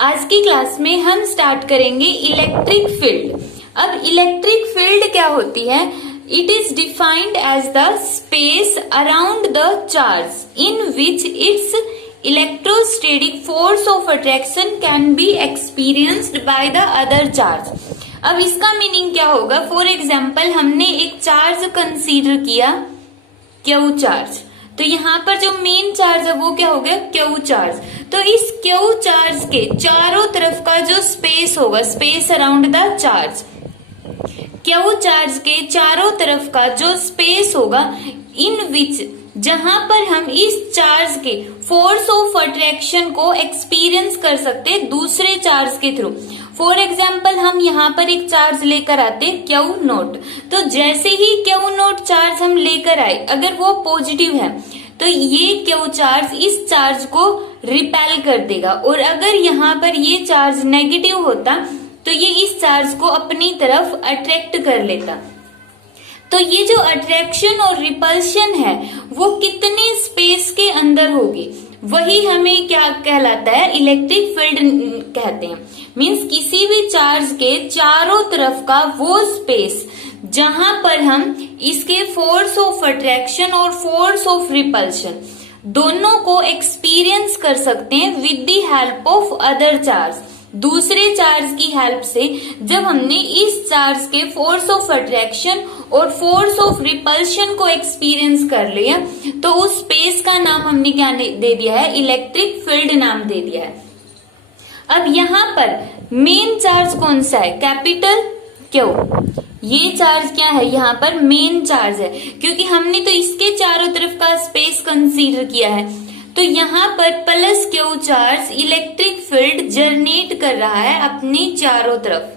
आज की क्लास में हम स्टार्ट करेंगे इलेक्ट्रिक फील्ड। अब इलेक्ट्रिक फील्ड क्या होती है? It is defined as the space around the charge in which its electrostatic force of attraction can be experienced by the other charge. अब इसका मीनिंग क्या होगा? फॉर एग्जाम्पल हमने एक चार्ज कंसीडर किया क्यू चार्ज, तो यहाँ पर जो मेन चार्ज है वो क्या हो गया? Q charge. तो इस क्यू चार्ज के चारों तरफ का जो स्पेस होगा, space around the charge, Q charge के चारों तरफ का जो स्पेस होगा, इन विच जहां पर हम इस चार्ज के फोर्स ऑफ अट्रैक्शन को एक्सपीरियंस कर सकते हैं दूसरे चार्ज के थ्रू। फॉर एग्जाम्पल हम यहाँ पर एक चार्ज लेकर आते क्यू नोट, तो जैसे ही क्यू नोट चार्ज हम लेकर आए, अगर वो पॉजिटिव है तो ये क्यू चार्ज इस चार्ज को रिपेल कर देगा, और अगर यहाँ पर ये चार्ज नेगेटिव होता तो ये इस चार्ज को अपनी तरफ अट्रैक्ट कर लेता। तो ये जो अट्रैक्शन और रिपल्शन है वो कितने स्पेस के अंदर होगी, वही हमें क्या कहलाता है? इलेक्ट्रिक फील्ड कहते हैं। मींस किसी भी चार्ज के चारों तरफ का वो स्पेस जहां पर हम इसके फोर्स ऑफ अट्रैक्शन और फोर्स ऑफ रिपल्शन दोनों को एक्सपीरियंस कर सकते हैं with the help of other charge. दूसरे चार्ज की हेल्प से जब हमने इस चार्ज के फोर्स ऑफ अट्रैक्शन और फोर्स ऑफ रिपल्शन को एक्सपीरियंस कर लिया, तो उस स्पेस का नाम हमने क्या दे दिया है? इलेक्ट्रिक फील्ड नाम दे दिया है। अब यहाँ पर मेन चार्ज कौन सा है? Capital Q. ये चार्ज क्या है? यहाँ पर मेन चार्ज है, क्योंकि हमने तो इसके चारों तरफ का स्पेस कंसीडर किया है। तो यहाँ पर plus Q charge electric field generate कर रहा है अपने चारों तरफ,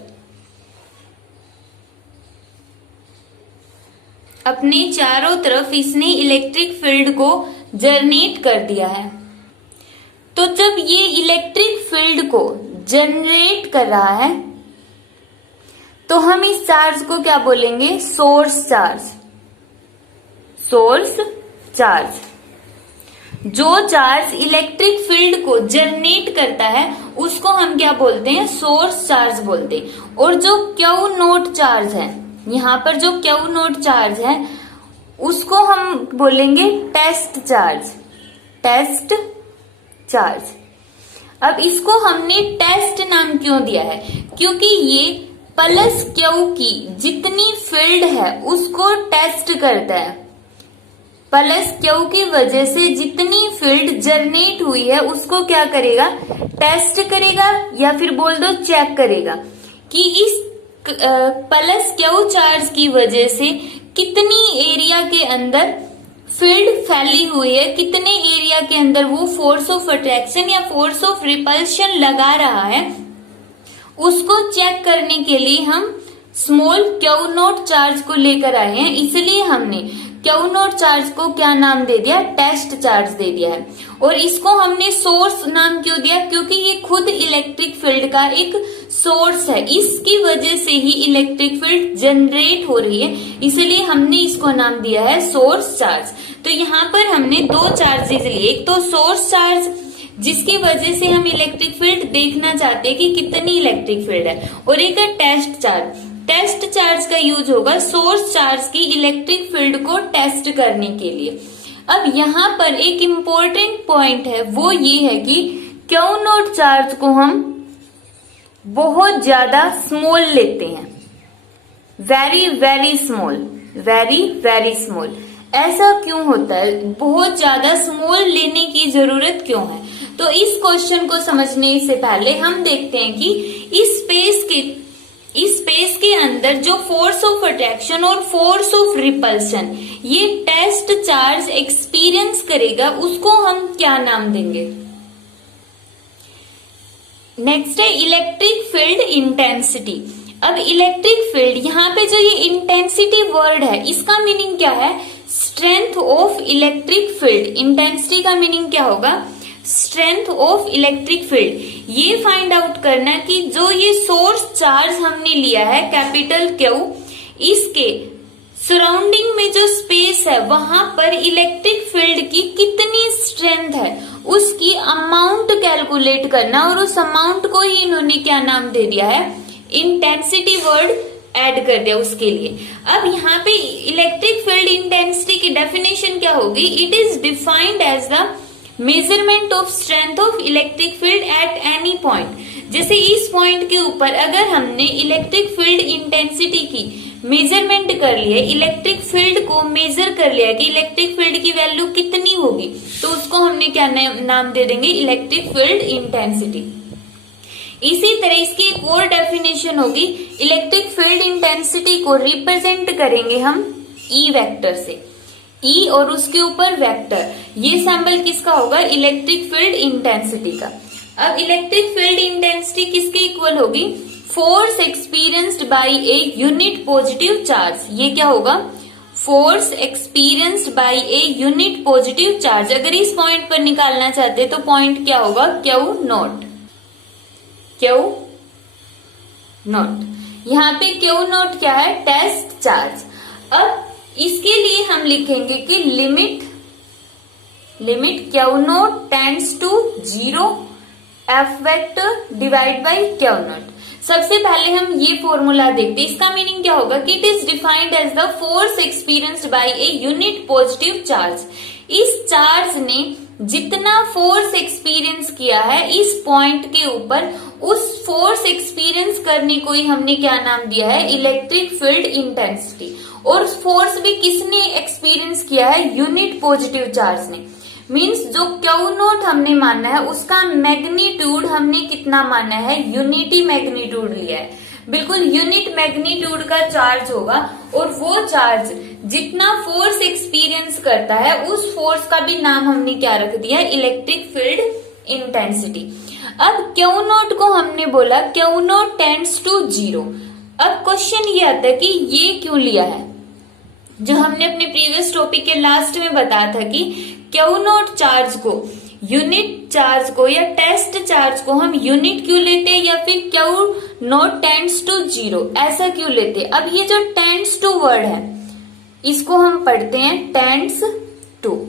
अपने चारों तरफ इसने इलेक्ट्रिक फील्ड को जनरेट कर दिया है। तो जब ये इलेक्ट्रिक फील्ड को जनरेट कर रहा है तो हम इस चार्ज को क्या बोलेंगे? Source charge. Source charge. जो चार्ज इलेक्ट्रिक फील्ड को जनरेट करता है उसको हम क्या बोलते हैं? सोर्स चार्ज बोलते हैं। और जो क्यू नोट चार्ज है, यहाँ पर जो क्यू नोट चार्ज है उसको हम बोलेंगे टेस्ट चार्ज। Test charge. अब इसको हमने टेस्ट नाम क्यों दिया है? क्योंकि ये प्लस क्यू की जितनी फील्ड है उसको टेस्ट करता है। प्लस क्यू की वजह से जितनी फील्ड जनरेट हुई है उसको क्या करेगा? टेस्ट करेगा, या फिर बोल दो चेक करेगा कि इस प्लस क्यू चार्ज की वजह से कितनी एरिया के अंदर फील्ड फैली हुई है, कितने एरिया के अंदर वो फोर्स ऑफ अट्रैक्शन या फोर्स ऑफ रिपल्शन लगा रहा है। उसको चेक करने के लिए हम स्मॉल क्यू नोट चार्ज को लेकर आए हैं, इसलिए हमने क्यू नोट चार्ज को क्या नाम दे दिया? टेस्ट चार्ज दे दिया है। और इसको हमने सोर्स नाम क्यों दिया? क्योंकि ये खुद इलेक्ट्रिक फील्ड का एक सोर्स है, इसकी वजह से ही इलेक्ट्रिक फील्ड जनरेट हो रही है, इसलिए हमने इसको नाम दिया है सोर्स चार्ज। तो यहाँ पर हमने दो चार्जेस लिए, एक तो सोर्स चार्ज जिसकी वजह से हम इलेक्ट्रिक फील्ड देखना चाहते हैं कि कितनी इलेक्ट्रिक फील्ड है, और एक है टेस्ट चार्ज। टेस्ट चार्ज का यूज होगा सोर्स चार्ज की इलेक्ट्रिक फील्ड को टेस्ट करने के लिए। अब यहाँ पर एक इम्पोर्टेंट पॉइंट है, वो ये है कि क्यू नोट चार्ज को हम बहुत ज्यादा स्मॉल लेते हैं, very very small, very very small. ऐसा क्यों होता है? बहुत ज्यादा स्मॉल लेने की जरूरत क्यों है? तो इस क्वेश्चन को समझने से पहले हम देखते हैं कि इस स्पेस के अंदर जो फोर्स ऑफ अट्रैक्शन और फोर्स ऑफ रिपल्शन ये टेस्ट चार्ज एक्सपीरियंस करेगा, उसको हम क्या नाम देंगे? नेक्स्ट है इलेक्ट्रिक फील्ड इंटेंसिटी। अब इलेक्ट्रिक फील्ड, यहाँ पे जो ये इंटेंसिटी वर्ड है इसका मीनिंग क्या है? Strength of electric field. Intensity का मीनिंग क्या होगा? Strength of electric field. ये फाइंड आउट करना कि जो ये सोर्स चार्ज हमने लिया है कैपिटल क्यू, इसके सराउंडिंग में जो स्पेस है वहां पर इलेक्ट्रिक फील्ड की कितनी स्ट्रेंथ है उसकी अमाउंट कैलकुलेट करना, और उस अमाउंट को ही इन्होंने क्या नाम दे दिया है, इंटेंसिटी वर्ड ऐड कर दिया उसके लिए। अब यहाँ पे इलेक्ट्रिक फील्ड इंटेंसिटी की डेफिनेशन क्या होगी, it is defined as the measurement of strength of electric field at any point. जैसे इस पॉइंट के ऊपर अगर हमने इलेक्ट्रिक फील्ड इंटेंसिटी की मेजरमेंट कर लिया, इलेक्ट्रिक फील्ड को मेजर कर लिया कि इलेक्ट्रिक फील्ड की वैल्यू कितनी होगी, तो उसको हमने क्या नाम दे देंगे, इलेक्ट्रिक फील्ड इंटेंसिटी। इसी तरह इसकी एक और डेफिनेशन होगी, इलेक्ट्रिक फील्ड इंटेंसिटी को रिप्रेजेंट करेंगे हम ई वेक्टर से, ई और उसके ऊपर वेक्टर, ये सिंबल किसका होगा, इलेक्ट्रिक फील्ड इंटेंसिटी का। अब इलेक्ट्रिक फील्ड इंटेंसिटी किसके इक्वल होगी, force experienced by a unit positive charge. ये क्या होगा, force experienced by a unit positive charge. अगर इस पॉइंट पर निकालना चाहते तो पॉइंट क्या होगा, क्यू नॉट, क्यू नॉट। यहाँ पे क्यू नॉट क्या है, टेस्ट चार्ज। अब इसके लिए हम लिखेंगे कि limit Q nought tends to 0 F vector divide by Q nought. सबसे पहले हम ये फॉर्मूला देखते हैं, इसका मीनिंग क्या होगा कि it is defined as the force experienced by a unit positive charge. इस चार्ज ने जितना फोर्स एक्सपीरियंस किया है इस पॉइंट के ऊपर, उस फोर्स एक्सपीरियंस करने को ही हमने क्या नाम दिया है, इलेक्ट्रिक फील्ड इंटेंसिटी। और फोर्स भी किसने एक्सपीरियंस किया है, यूनिट पॉजिटिव चार्ज ने। मींस जो क्यू नॉट हमने माना है उसका मैग्नीट्यूड हमने कितना माना है, यूनिटी मैग्नीट्यूड लिया है, बिल्कुल यूनिट मैग्नीट्यूड का चार्ज होगा। और वो चार्ज जितना फोर्स एक्सपीरियंस करता है उस फोर्स का भी नाम हमने क्या रख दिया, इलेक्ट्रिक फील्ड इंटेंसिटी। अब क्यू नॉट को हमने बोला क्यू नॉट टेंड्स टू 0। अब क्वेश्चन ये आता है कि ये क्यों लिया है, जो हमने अपने प्रीवियस टॉपिक के लास्ट में बताया था कि क्यू नॉट चार्ज को, यूनिट चार्ज को या टेस्ट चार्ज को हम यूनिट क्यों लेते हैं या फिर क्यू नॉट टेंड्स टू 0 ऐसा क्यों लेते हैं। अब ये जो टेंड्स टू वर्ड है इसको हम पढ़ते हैं टेंड्स टू।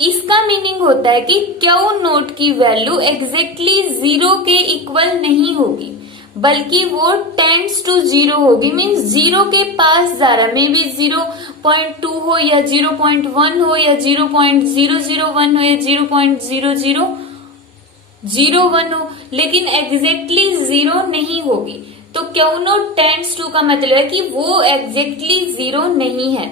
इसका मीनिंग होता है कि क्यू नॉट की वैल्यू एग्जैक्टली 0 के इक्वल नहीं होगी, बल्कि वो टेंड्स टू 0 होगी। मीन्स 0 के पास जा रहा है, मे बी 0.2 हो या 0.1 हो या 0.001 हो या 0.0001 हो, लेकिन एग्जैक्टली 0 नहीं होगी। तो क्यू नॉट टेंड्स टू का मतलब है कि वो एग्जैक्टली 0 नहीं है,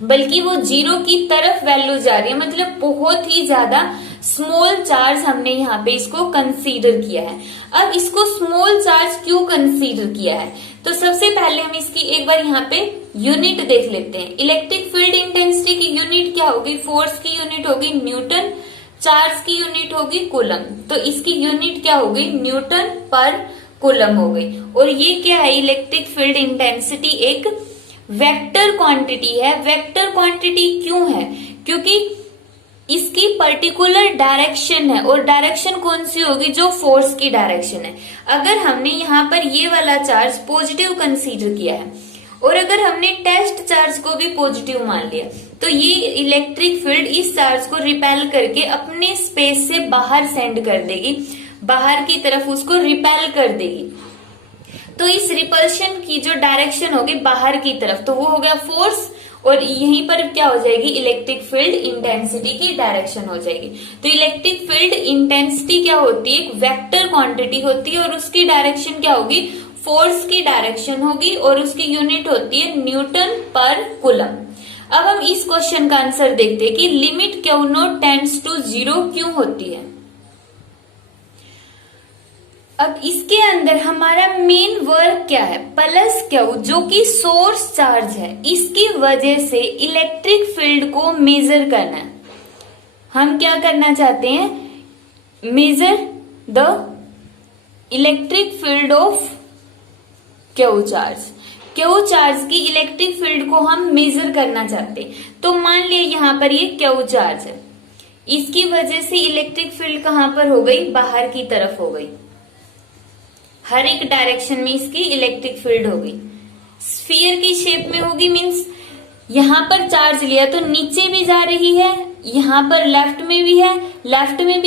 बल्कि वो 0 की तरफ वैल्यू जा रही है, मतलब बहुत ही ज्यादा स्मॉल चार्ज हमने यहाँ पे इसको कंसीडर किया है। अब इसको स्मॉल चार्ज क्यों कंसीडर किया है, तो सबसे पहले हम इसकी एक बार यहाँ पे यूनिट देख लेते हैं। इलेक्ट्रिक फील्ड इंटेंसिटी की यूनिट क्या होगी, फोर्स की यूनिट होगी न्यूटन, चार्ज की यूनिट होगी कूलम। तो इसकी यूनिट क्या होगी, न्यूटन पर कूलम हो गई। और ये क्या है, इलेक्ट्रिक फील्ड इंटेंसिटी एक वेक्टर क्वांटिटी है। वेक्टर क्वांटिटी क्यों है, क्योंकि इसकी पर्टिकुलर डायरेक्शन है, और डायरेक्शन कौन सी होगी, जो फोर्स की डायरेक्शन है। अगर हमने यहाँ पर ये वाला चार्ज पॉजिटिव कंसीडर किया है और अगर हमने टेस्ट चार्ज को भी पॉजिटिव मान लिया, तो ये इलेक्ट्रिक फील्ड इस चार्ज को रिपेल करके अपने स्पेस से बाहर सेंड कर देगी, बाहर की तरफ उसको रिपेल कर देगी। तो इस रिपल्शन की जो डायरेक्शन होगी बाहर की तरफ, तो वो हो गया फोर्स, और यहीं पर क्या हो जाएगी, इलेक्ट्रिक फील्ड इंटेंसिटी की डायरेक्शन हो जाएगी। तो इलेक्ट्रिक फील्ड इंटेंसिटी क्या होती है, एक वेक्टर क्वांटिटी होती है, और उसकी डायरेक्शन क्या होगी, फोर्स की डायरेक्शन होगी, और उसकी यूनिट होती है न्यूटन पर कूलम। अब हम इस क्वेश्चन का आंसर देखते हैं कि limit Q nought tends to 0 क्यों होती है। अब इसके अंदर हमारा मेन वर्क क्या है, प्लस क्यू, जो कि सोर्स चार्ज है, इसकी वजह से इलेक्ट्रिक फील्ड को मेजर करना है। हम क्या करना चाहते हैं, measure the electric field of Q charge. Q charge की इलेक्ट्रिक फील्ड को हम मेजर करना चाहते हैं। तो मान लिया यहाँ पर ये क्यू चार्ज है, इसकी वजह से इलेक्ट्रिक फील्ड कहाँ पर हो गई, बाहर की तरफ हो गई, हर एक डायरेक्शन में इसकी इलेक्ट्रिक फील्ड हो गई। स्फीयर की शेप में होगी, मीन्स यहाँ पर चार्ज लिया तो नीचे भी जा रही है, यहाँ पर लेफ्ट में भी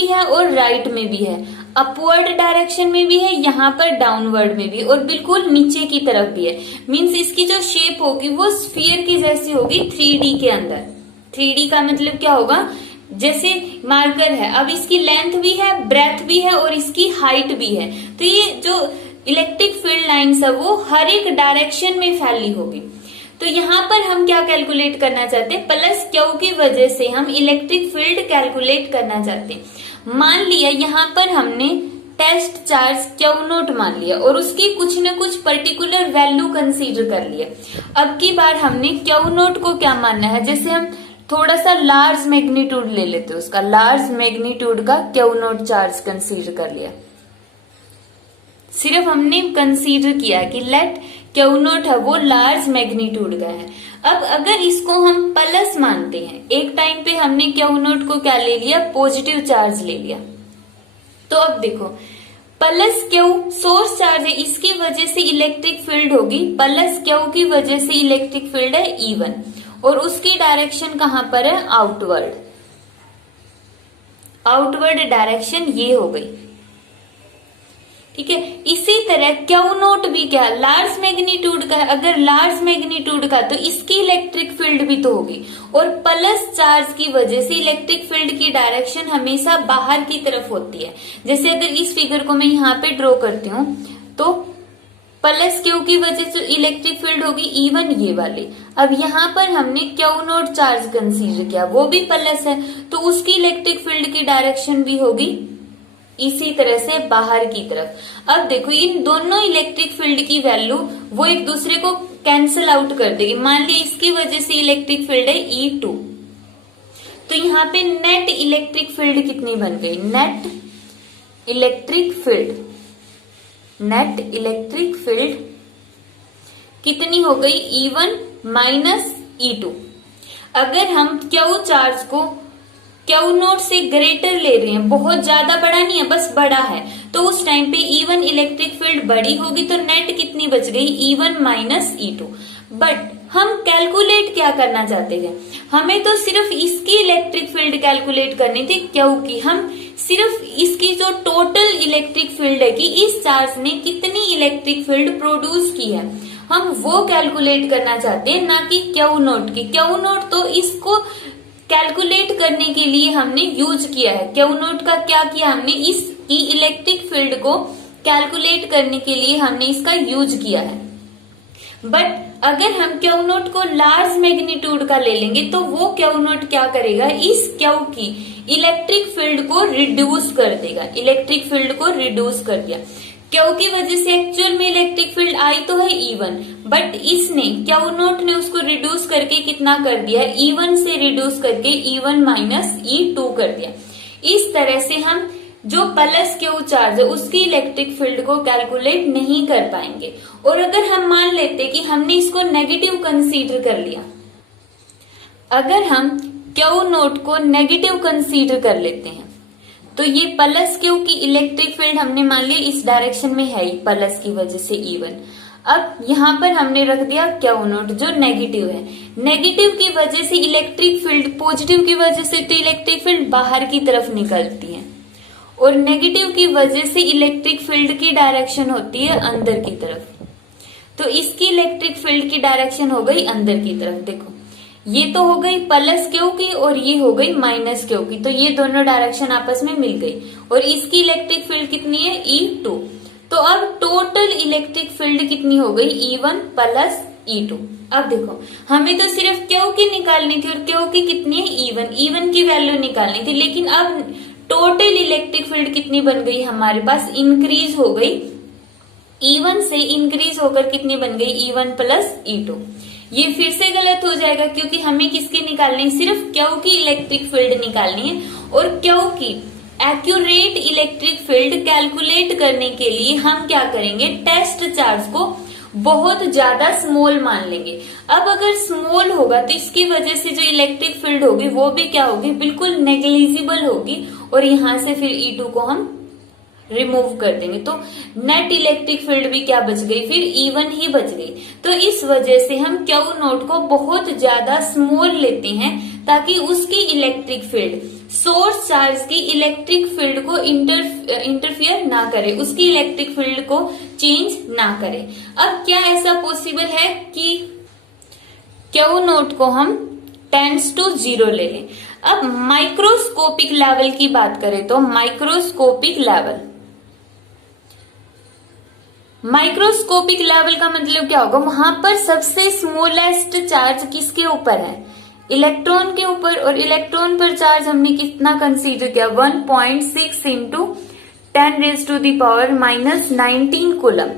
है और राइट में भी है, अपवर्ड डायरेक्शन में भी है, यहाँ पर डाउनवर्ड में भी, और बिल्कुल नीचे की तरफ भी है। मीन्स इसकी जो शेप होगी वो स्फीयर की जैसी होगी 3D के अंदर। 3D का मतलब क्या होगा, जैसे मार्कर है, अब इसकी लेंथ भी है, ब्रेथ भी है और इसकी हाइट भी है, तो ये जो इलेक्ट्रिक फील्ड लाइंस है वो हर एक डायरेक्शन में फैली होगी। तो यहाँ पर हम क्या कैलकुलेट करना चाहते हैं, प्लस क्यू की वजह से हम इलेक्ट्रिक फील्ड कैलकुलेट करना चाहते हैं। मान लिया यहाँ पर हमने टेस्ट चार्ज क्यू नोट मान लिया और उसकी कुछ न कुछ पर्टिकुलर वैल्यू कंसीडर कर लिया। अब की बार हमने क्यू नोट को क्या मानना है, जैसे हम थोड़ा सा लार्ज मैग्नीट्यूड ले लेते हैं, उसका लार्ज मैग्नीट्यूड का क्यू नोट चार्ज कंसीडर कर लिया। सिर्फ हमने कंसीडर किया कि लेट क्यू नोट है वो लार्ज मैग्नीट्यूड का है। अब अगर इसको हम प्लस मानते हैं, एक टाइम पे हमने क्यू नोट को क्या ले लिया, पॉजिटिव चार्ज ले लिया, तो अब देखो प्लस क्यू सोर्स चार्ज है, इसकी वजह से इलेक्ट्रिक फील्ड होगी, प्लस क्यू की वजह से इलेक्ट्रिक फील्ड है E1 और उसकी डायरेक्शन कहां पर है, आउटवर्ड। आउटवर्ड डायरेक्शन ये हो गई, ठीक है। इसी तरह क्यू नोट भी क्या, लार्ज मैग्नीट्यूड का है, अगर लार्ज मैग्नीट्यूड का तो इसकी इलेक्ट्रिक फील्ड भी तो होगी, और प्लस चार्ज की वजह से इलेक्ट्रिक फील्ड की डायरेक्शन हमेशा बाहर की तरफ होती है। जैसे अगर इस फिगर को मैं यहाँ पे ड्रॉ करती हूँ तो प्लस क्यू की वजह से इलेक्ट्रिक फील्ड होगी E1 ये वाली। अब यहाँ पर हमने क्यू नोट चार्ज कंसीडर किया, वो भी प्लस है, तो उसकी इलेक्ट्रिक फील्ड की डायरेक्शन भी होगी इसी तरह से बाहर की तरफ। अब देखो इन दोनों इलेक्ट्रिक फील्ड की वैल्यू वो एक दूसरे को कैंसिल आउट कर देगी। मान ली इसकी वजह से इलेक्ट्रिक फील्ड है E2, तो यहाँ पे नेट इलेक्ट्रिक फील्ड कितनी बन गई, नेट इलेक्ट्रिक फील्ड कितनी हो गई, E1 माइनस E2। अगर हम क्यू चार्ज को क्यू नोट से ग्रेटर ले रहे हैं, बहुत ज्यादा बड़ा नहीं है, बस बड़ा है, तो उस टाइम पे E1 इलेक्ट्रिक फील्ड बड़ी होगी, तो नेट कितनी बच गई, E1 माइनस E2। बट हम कैलकुलेट क्या करना चाहते थे, हमें तो सिर्फ इसकी इलेक्ट्रिक फील्ड कैलकुलेट करनी थी, क्योंकि हम सिर्फ इसकी जो टोटल इलेक्ट्रिक फील्ड है कि इस चार्ज ने कितनी इलेक्ट्रिक फील्ड प्रोड्यूस की है, हम वो कैलकुलेट करना चाहते हैं, ना कि क्यू नोट की। क्यू नोट तो इसको कैलकुलेट करने के लिए हमने यूज किया है, क्यू नोट का क्या किया हमने, इसकी इलेक्ट्रिक फील्ड को कैलकुलेट करने के लिए हमने इसका यूज किया है। बट अगर हम क्यू नोट को लार्ज मैग्नीट्यूड का ले लेंगे तो वो क्यू नोट क्या करेगा, इस क्यू की इलेक्ट्रिक फील्ड को रिड्यूस कर देगा, इलेक्ट्रिक फील्ड को रिड्यूस कर दिया। क्यू की वजह से एक्चुअल में इलेक्ट्रिक फील्ड आई तो है E1, बट इसने क्यू नोट ने उसको रिड्यूस करके कितना कर दिया, E1 से रिड्यूस करके E1 माइनस E2 कर दिया। इस तरह से हम जो प्लस क्यू चार्ज है उसकी इलेक्ट्रिक फील्ड को कैलकुलेट नहीं कर पाएंगे। और अगर हम मान लेते कि हमने इसको नेगेटिव कंसीडर कर लिया, अगर हम क्यू नोट को नेगेटिव कंसीडर कर लेते हैं तो ये प्लस क्यू की इलेक्ट्रिक फील्ड हमने मान लिया इस डायरेक्शन में है ही, प्लस की वजह से E1। अब यहाँ पर हमने रख दिया क्यू नोट जो नेगेटिव है, नेगेटिव की वजह से इलेक्ट्रिक फील्ड, पॉजिटिव की वजह से तो इलेक्ट्रिक फील्ड बाहर की तरफ निकलती है, और नेगेटिव की वजह से इलेक्ट्रिक फील्ड की डायरेक्शन होती है अंदर की तरफ। तो इसकी इलेक्ट्रिक फील्ड की डायरेक्शन हो गई अंदर की तरफ। देखो ये तो हो गई प्लस क्यू की और ये हो गई माइनस क्यू की, तो ये दोनों डायरेक्शन आपस में मिल गई, और इसकी इलेक्ट्रिक फील्ड कितनी है, E2। तो अब टोटल इलेक्ट्रिक फील्ड कितनी हो गई, E1 प्लस E2। अब देखो हमें तो सिर्फ क्यू की निकालनी थी, और क्यू की कितनी है, E1 की वैल्यू निकालनी थी, लेकिन अब टोटल इलेक्ट्रिक फील्ड कितनी बन गई हमारे पास, इंक्रीज हो गई, E1 से इंक्रीज होकर कितनी बन गई, E1 प्लस E2। ये फिर से गलत हो जाएगा क्योंकि हमें किसकी निकालनी है, सिर्फ क्यू की इलेक्ट्रिक फील्ड निकालनी है, और क्यू की एक्यूरेट इलेक्ट्रिक फील्ड कैलकुलेट करने के लिए हम क्या करेंगे, टेस्ट चार्ज को बहुत ज्यादा स्मॉल मान लेंगे। अब अगर स्मॉल होगा तो इसकी वजह से जो इलेक्ट्रिक फील्ड होगी वो भी क्या होगी, बिल्कुल नेग्लिजिबल होगी, और यहां से फिर E2 को हम रिमूव कर देंगे तो नेट इलेक्ट्रिक फील्ड भी क्या बच गई, फिर इवन ही बच गई। तो इस वजह से हम क्यू नोट को बहुत ज्यादा स्मॉल लेते हैं ताकि उसकी इलेक्ट्रिक फील्ड सोर्स चार्ज की इलेक्ट्रिक फील्ड को इंटरफियर ना करे, उसकी इलेक्ट्रिक फील्ड को चेंज ना करे। अब क्या ऐसा पॉसिबल है कि क्यू नोट को हम टेंड्स टू 0 ले लें? अब माइक्रोस्कोपिक लेवल की बात करें तो माइक्रोस्कोपिक लेवल का मतलब क्या होगा, वहां पर सबसे स्मॉलेस्ट चार्ज किसके ऊपर है, इलेक्ट्रॉन के ऊपर। और इलेक्ट्रॉन पर चार्ज हमने कितना कंसीडर किया, 1.6 इंटू 10⁻⁻19 कूलम।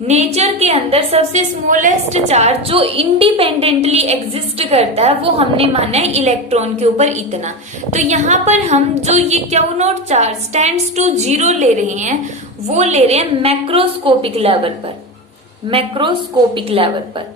नेचर के अंदर सबसे स्मॉलेस्ट चार्ज जो इंडिपेंडेंटली एग्जिस्ट करता है वो हमने माना है इलेक्ट्रॉन के ऊपर इतना। तो यहाँ पर हम जो ये Q nought charge tends to 0 ले रहे हैं वो ले रहे हैं मैक्रोस्कोपिक लेवल पर।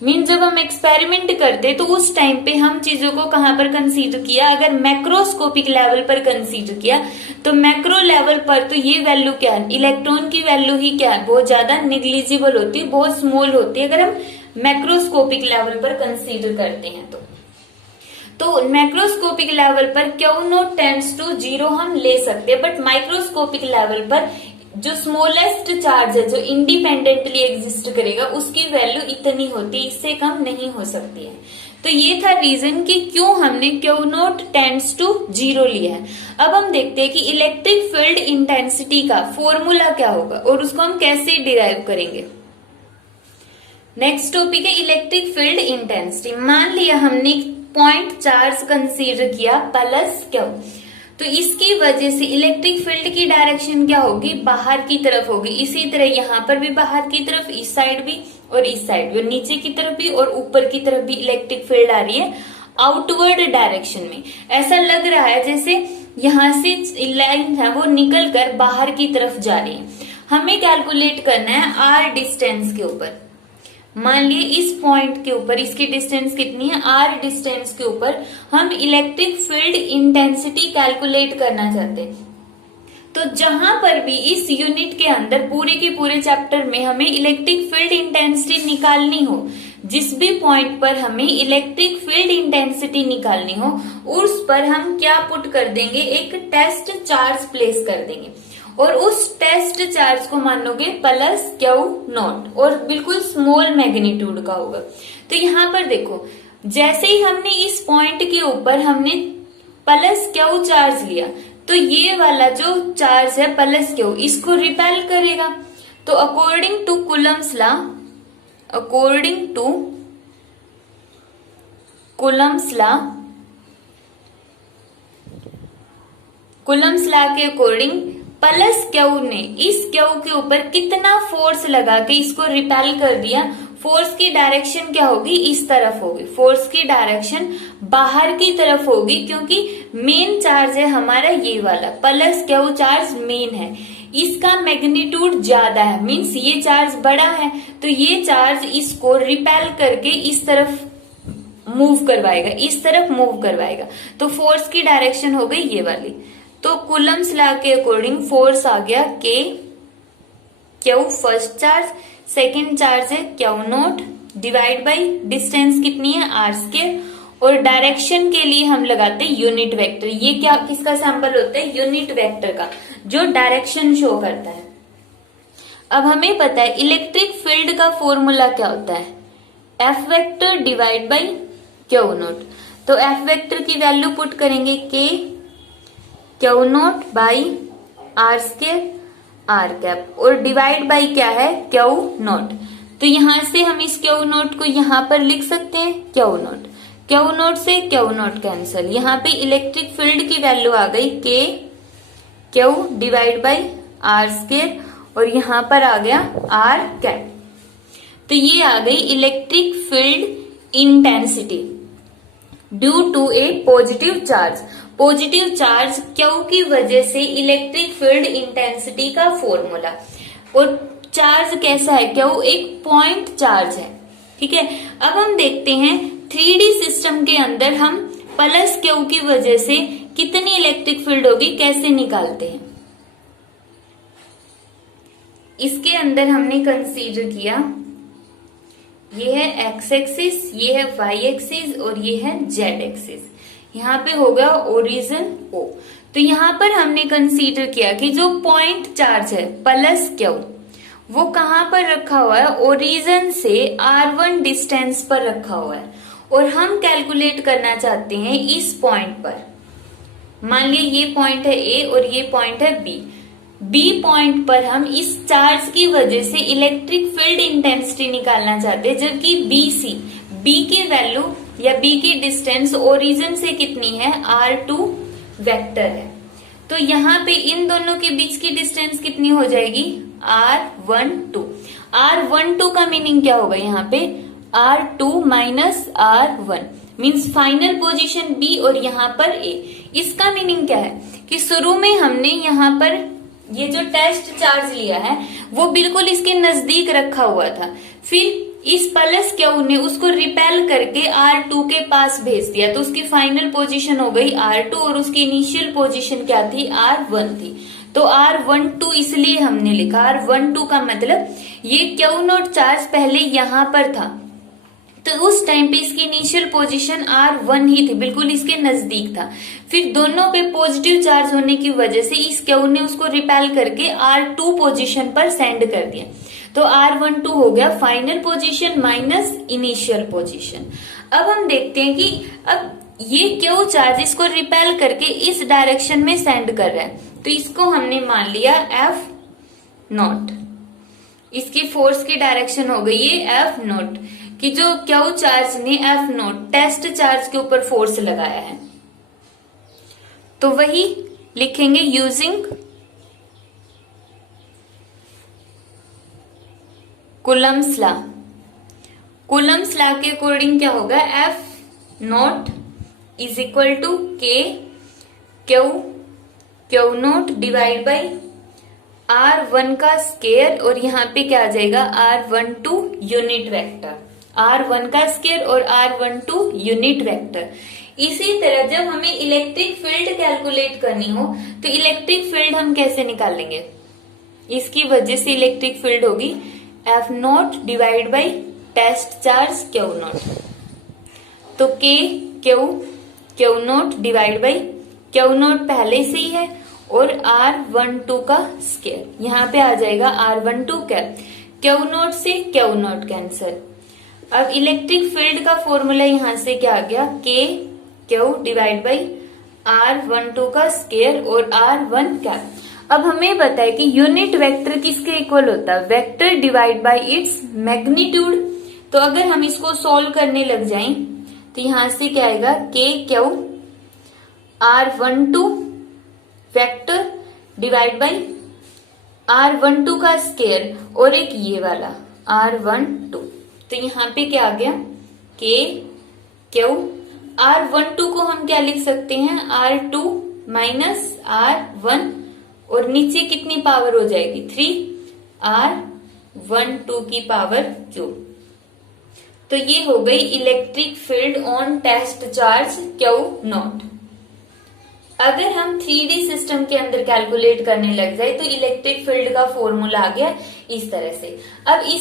मीन जब हम एक्सपेरिमेंट करते तो उस टाइम पे हम चीजों को कहां पर कंसीडर किया, अगर मैक्रोस्कोपिक लेवल पर कंसीडर किया तो मैक्रो लेवल पर तो ये वैल्यू क्या है, इलेक्ट्रॉन की वैल्यू ही क्या है, बहुत ज्यादा निग्लिजिबल होती है, बहुत स्मॉल होती है अगर हम मैक्रोस्कोपिक लेवल पर कंसीडर करते हैं तो मैक्रोस्कोपिक लेवल पर क्यू नॉट टेंड्स टू 0 हम ले सकते हैं, बट माइक्रोस्कोपिक लेवल पर जो स्मॉलेस्ट चार्ज है जो इंडिपेंडेंटली एग्जिस्ट करेगा उसकी वैल्यू इतनी होती है, इससे कम नहीं हो सकती है। तो ये था रीजन कि क्यों हमने क्यू नॉट टेंड्स टू 0 लिया है। अब हम देखते हैं कि इलेक्ट्रिक फील्ड इंटेंसिटी का फॉर्मूला क्या होगा और उसको हम कैसे डिराइव करेंगे। नेक्स्ट टॉपिक है इलेक्ट्रिक फील्ड इंटेंसिटी। मान लिया हमने पॉइंट चार्ज कंसीडर किया प्लस क्यू, तो इसकी वजह से इलेक्ट्रिक फील्ड की डायरेक्शन क्या होगी, बाहर की तरफ होगी। इसी तरह यहाँ पर भी बाहर की तरफ, इस साइड भी और इस साइड भी, और नीचे की तरफ भी और ऊपर की तरफ भी इलेक्ट्रिक फील्ड आ रही है आउटवर्ड डायरेक्शन में। ऐसा लग रहा है जैसे यहाँ से लाइन है वो निकल कर बाहर की तरफ जा रही है। हमें कैलकुलेट करना है आर डिस्टेंस के ऊपर। मान लिए इस पॉइंट के ऊपर इसकी डिस्टेंस कितनी है, आर डिस्टेंस के ऊपर हम इलेक्ट्रिक फील्ड इंटेंसिटी कैलकुलेट करना चाहते हैं। तो जहां पर भी इस यूनिट के अंदर पूरे के पूरे चैप्टर में हमें इलेक्ट्रिक फील्ड इंटेंसिटी निकालनी हो, जिस भी पॉइंट पर हमें इलेक्ट्रिक फील्ड इंटेंसिटी निकालनी हो उस पर हम क्या पुट कर देंगे, एक टेस्ट चार्ज प्लेस कर देंगे और उस टेस्ट चार्ज को मानोगे प्लस क्यू नॉट और बिल्कुल स्मॉल मैग्नीट्यूड का होगा। तो यहाँ पर देखो जैसे ही हमने इस पॉइंट के ऊपर हमने प्लस क्यू चार्ज लिया तो ये वाला जो चार्ज है प्लस क्यू इसको रिपेल करेगा। तो अकॉर्डिंग टू कूलम्स लॉ के अकॉर्डिंग प्लस क्यू ने इस क्यू के ऊपर कितना फोर्स लगा के इसको रिपेल कर दिया, फोर्स की डायरेक्शन क्या होगी, इस तरफ होगी। फोर्स की डायरेक्शन बाहर की तरफ होगी क्योंकि मेन चार्ज है हमारा ये वाला, प्लस क्यू चार्ज मेन है, इसका मैग्नीट्यूड ज्यादा है, मीन्स ये चार्ज बड़ा है तो ये चार्ज इसको रिपेल करके इस तरफ मूव करवाएगा, तो फोर्स की डायरेक्शन हो गई ये वाली। तो कूलम्स लॉ के अकॉर्डिंग फोर्स आ गया के Q first charge, second charge है Q not divide by distance कितनी है आर स्क्वायर, और डायरेक्शन के लिए हम लगाते हैं यूनिट वेक्टर। ये क्या किसका सैंपल होता है, यूनिट वेक्टर का जो डायरेक्शन शो करता है। अब हमें पता है इलेक्ट्रिक फील्ड का फॉर्मूला क्या होता है, F vector divide by Q nought. तो एफ वेक्टर की वैल्यू पुट करेंगे K Q nought by R square R cap और डिवाइड बाई क्या है क्यू नॉट। तो यहां से हम इस क्यू नॉट को यहां पर लिख सकते हैं क्यू नॉट से क्यू नॉट कैंसिल, यहाँ पे इलेक्ट्रिक फील्ड की वैल्यू आ गई K Q divide by R square और यहाँ पर आ गया आर कैप। तो ये आ गई electric field intensity due to a positive charge Q की वजह से इलेक्ट्रिक फील्ड इंटेंसिटी का फॉर्मूला। और चार्ज कैसा है, क्यू एक पॉइंट चार्ज है, ठीक है। अब हम देखते हैं 3D सिस्टम के अंदर हम प्लस क्यू की वजह से कितनी इलेक्ट्रिक फील्ड होगी कैसे निकालते हैं। इसके अंदर हमने कंसीडर किया, ये है एक्स एक्सिस, ये है वाई एक्सिस और ये है जेड एक्सिस। यहाँ पे होगा ओरिजिन ओ। तो यहाँ पर हमने कंसीडर किया कि जो पॉइंट चार्ज है प्लस क्यू, वो कहाँ पर रखा हुआ है, ओरिजिन से R1 डिस्टेंस पर रखा हुआ है और हम कैलकुलेट करना चाहते हैं इस पॉइंट पर। मान लिया ये पॉइंट है ए और ये पॉइंट है बी। बी पॉइंट पर हम इस चार्ज की वजह से इलेक्ट्रिक फील्ड इंटेंसिटी निकालना चाहते हैं, जबकि बी की वैल्यू या बी की डिस्टेंस ओरिजिन से कितनी है, R2 वेक्टर है। तो यहाँ पे इन दोनों के बीच की डिस्टेंस कितनी हो जाएगी, R12। R12 का मीनिंग क्या होगा, यहाँ पे R2 minus R1 means final position B और यहाँ पर A। इसका मीनिंग क्या है कि शुरू में हमने यहाँ पर ये जो टेस्ट चार्ज लिया है वो बिल्कुल इसके नजदीक रखा हुआ था, फिर इस प्लस क्यू ने उसको रिपेल करके R2 के पास भेज दिया, तो उसकी फाइनल पोजीशन हो गई R2 और उसकी इनिशियल पोजीशन क्या थी, R1 थी। तो R12 इसलिए हमने लिखा, R12 का मतलब ये क्यू नॉट चार्ज पहले यहाँ पर था, तो उस टाइम पे इसकी इनिशियल पोजीशन R1 ही थी, बिल्कुल इसके नजदीक था। फिर दोनों पे पॉजिटिव चार्ज होने की वजह से इस क्यू ने उसको रिपेल करके R2 पोजीशन पर सेंड कर दिया। तो R12 हो गया final position minus initial position. अब हम देखते हैं कि अब ये क्यू चार्ज इसको रिपेल करके इस डायरेक्शन में सेंड कर रहा है, तो इसको हमने मान लिया F0। इसकी फोर्स की डायरेक्शन हो गई है F0 कि जो क्यू चार्ज ने F0 टेस्ट चार्ज के ऊपर फोर्स लगाया है। तो वही लिखेंगे using Coulomb's law. Coulomb's law के अकॉर्डिंग क्या होगा, F0 is equal to K Q nought divide by R1 का स्केयर और यहाँ पे क्या आ जाएगा R12 यूनिट वेक्टर, R1 का स्केयर और R12 यूनिट वेक्टर। इसी तरह जब हमें इलेक्ट्रिक फील्ड कैलकुलेट करनी हो तो इलेक्ट्रिक फील्ड हम कैसे निकालेंगे, इसकी वजह से इलेक्ट्रिक फील्ड होगी F0 divide by test charge Q0। तो K Q0 divide by Q0 पहले से ही है और R12 का स्केयर, यहाँ पे आ जाएगा R12 क्या, Q0 से Q0 कैंसिल। अब इलेक्ट्रिक फील्ड का फॉर्मूला यहाँ से क्या आ गया, Q डिवाइड बाई R12 का स्केयर और R1 क्या। अब हमें पता है कि यूनिट वेक्टर किसके इक्वल होता है, vector divide by its magnitude. तो अगर हम इसको सॉल्व करने लग जाएं तो यहां से क्या आएगा, K R12 vector divide by R12 का स्केयर और एक ये वाला R12। तो यहाँ पे क्या आ गया, K R12 को हम क्या लिख सकते हैं, R2 माइनस R1 और नीचे कितनी पावर हो जाएगी, 3R12 की पावर क्यूब। तो ये हो गई electric field on test charge Q0। अगर हम 3D सिस्टम के अंदर कैलकुलेट करने लग जाए तो इलेक्ट्रिक फील्ड का फॉर्मूला आ गया इस तरह से। अब इस